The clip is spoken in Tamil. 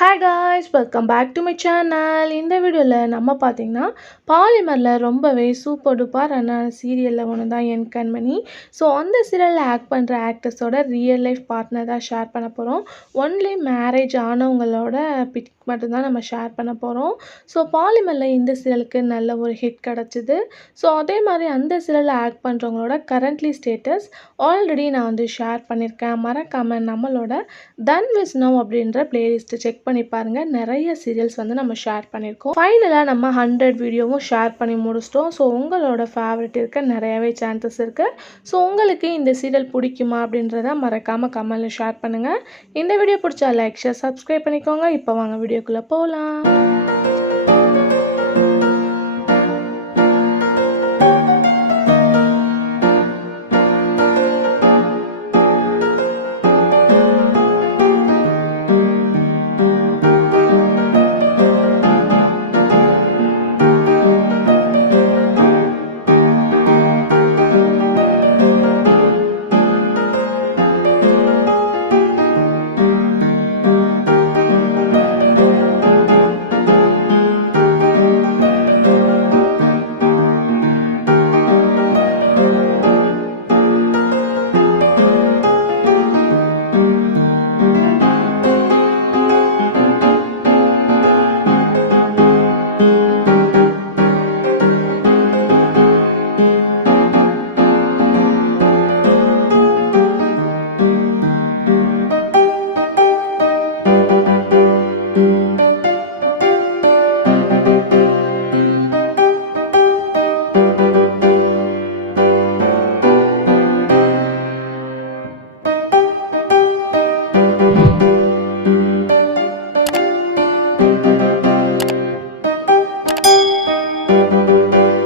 Hi guys welcome back to my channel. இந்த வீடியோவில் நம்ம பார்த்தீங்கன்னா பாலிமரில் ரொம்பவே சூப்பர் டூப்பரான சீரியலில் ஒன்று தான் என் கண்மணி. ஸோ அந்த சீரியலில் ஆக்ட் பண்ணுற ஆக்டர்ஸோட ரியல் லைஃப் பார்ட்னர் தான் ஷேர் பண்ண போகிறோம். ஒன்லி மேரேஜ் ஆனவங்களோட பிக் மட்டும்தான் நம்ம ஷேர் பண்ண போகிறோம். ஸோ பாலிமரில் இந்த சீரியலுக்கு நல்ல ஒரு ஹிட் கிடச்சிது. ஸோ அதே மாதிரி அந்த சீரியலில் ஆக்ட் பண்ணுறவங்களோட கரண்ட்லி ஸ்டேட்டஸ் ஆல்ரெடி நான் வந்து ஷேர் பண்ணியிருக்கேன். மறக்காமல் நம்மளோட தன் விஸ் நவ் அப்படின்ற பிளேலிஸ்ட்டு செக் பண்ணி பாருங்கள். நிறைய சீரியல்ஸ் வந்து நம்ம ஷேர் பண்ணியிருக்கோம். ஃபைனலாக நம்ம 100 வீடியோவும் ஷேர் பண்ணி முடிச்சிட்டோம். ஸோ உங்களோட ஃபேவரட் இருக்க நிறையவே சான்சஸ் இருக்குது. ஸோ உங்களுக்கு இந்த சீரியல் பிடிக்குமா அப்படின்றத மறக்காமல் கமெண்ட்டில் ஷேர் பண்ணுங்கள். இந்த வீடியோ பிடிச்சா லைக் ஷேர் சப்ஸ்கிரைப் பண்ணிக்கோங்க. இப்போ வாங்க வீடியோக்குள்ளே போகலாம்.